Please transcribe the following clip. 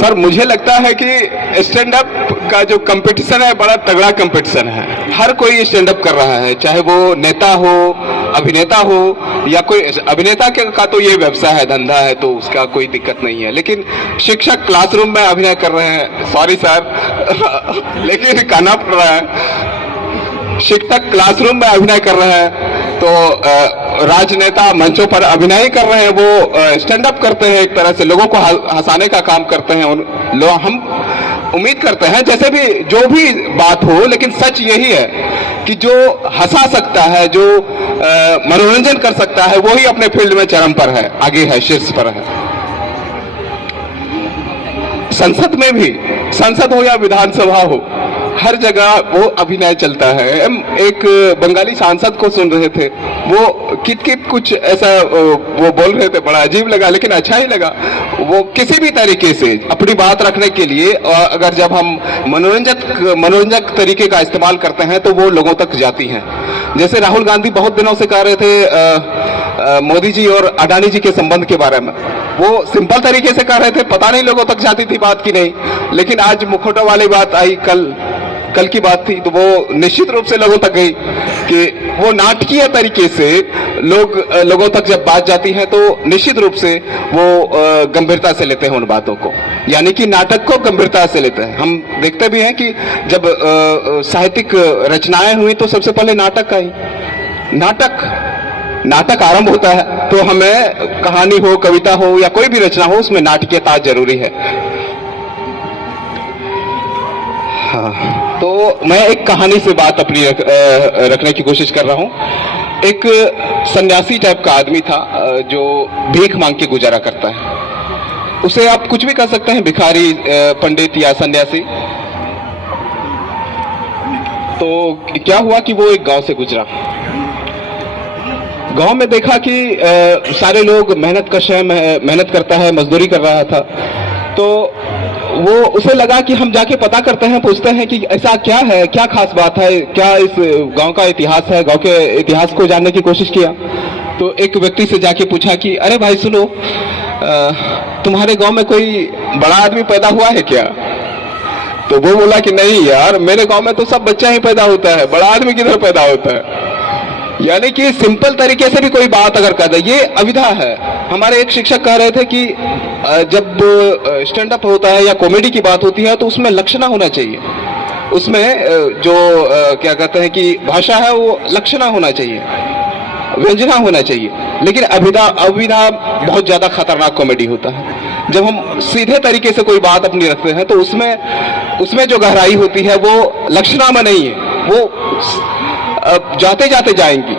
Sir मुझे लगता है कि स्टैंड अप का जो कंपटीशन है बड़ा तगड़ा कंपटीशन है। हर कोई स्टैंड अप कर रहा है, चाहे वो नेता हो, अभिनेता हो, या कोई अभिनेता का तो ये व्यवसाय है, धंधा है, तो उसका कोई दिक्कत नहीं है। लेकिन शिक्षक क्लासरूम में अभिनय कर रहे हैं, सॉरी सर लेकिन कहना पड़ रहा है, शिक्षक क्लासरूम में अभिनय कर रहे हैं, तो राजनेता मंचों पर अभिनय कर रहे हैं, वो स्टैंड अप करते हैं, एक तरह से लोगों को हंसाने का काम करते हैं। हम उम्मीद करते हैं जैसे भी जो भी बात हो, लेकिन सच यही है कि जो हंसा सकता है, जो मनोरंजन कर सकता है, वही अपने फील्ड में चरम पर है, आगे है, शीर्ष पर है। संसद में भी, संसद हो या विधानसभा हो, हर जगह वो अभिनय चलता है। हम एक बंगाली सांसद को सुन रहे थे, वो कित कुछ ऐसा वो बोल रहे थे, बड़ा अजीब लगा लेकिन अच्छा ही लगा। वो किसी भी तरीके से अपनी बात रखने के लिए, अगर जब हम मनोरंजक तरीके का इस्तेमाल करते हैं तो वो लोगों तक जाती हैं। जैसे राहुल गांधी बहुत दिनों से कह रहे थे मोदी जी और अडानी जी के संबंध के बारे में, वो सिंपल तरीके से कह रहे थे, पता नहीं लोगों तक जाती थी बात की नहीं, लेकिन आज मुखौटा वाली बात आई, कल की बात थी, तो वो निश्चित रूप से लोगों तक गई कि वो नाटकीय तरीके से लोगों तक जब बात जाती है तो निश्चित रूप से वो गंभीरता से लेते हैं उन बातों को, यानी कि नाटक को गंभीरता से लेते हैं। हम देखते भी हैं कि जब साहित्यिक रचनाएं हुई तो सबसे पहले नाटक आई, नाटक आरंभ होता है, तो हमें कहानी हो, कविता हो या कोई भी रचना हो, उसमें नाटकीयता जरूरी है। हाँ, तो मैं एक कहानी से बात अपनी रखने की कोशिश कर रहा हूँ। एक सन्यासी टाइप का आदमी था जो भीख मांग के गुजारा करता है। उसे आप कुछ भी कह सकते हैं, भिखारी, पंडित या सन्यासी। तो क्या हुआ कि वो एक गांव से गुजरा। गांव में देखा कि सारे लोग मेहनत करता है, मजदूरी कर रहा था। तो वो उसे लगा कि हम जाके पता करते हैं, पूछते हैं कि ऐसा क्या है, क्या खास बात है, क्या इस गांव का इतिहास है। गांव के इतिहास को जानने की कोशिश किया तो एक व्यक्ति से जाके पूछा कि अरे भाई सुनो, तुम्हारे गांव में कोई बड़ा आदमी पैदा हुआ है क्या? तो वो बोला कि नहीं यार, मेरे गांव में तो सब बच्चा ही पैदा होता है, बड़ा आदमी किधर पैदा होता है। यानी कि सिंपल तरीके से भी कोई बात अगर कर दे, ये अविधा है। हमारे एक शिक्षक कह रहे थे कि जब स्टैंड अप होता है या कॉमेडी की बात होती है तो उसमें लक्षणा होना चाहिए, उसमें जो क्या कहते हैं कि भाषा है वो लक्षणा होना चाहिए, व्यंजना होना चाहिए। लेकिन अविधा बहुत ज्यादा खतरनाक कॉमेडी होता है। जब हम सीधे तरीके से कोई बात अपनी रखते हैं तो उसमें जो गहराई होती है वो लक्षणा में नहीं है, वो जाते जाते जाएंगी।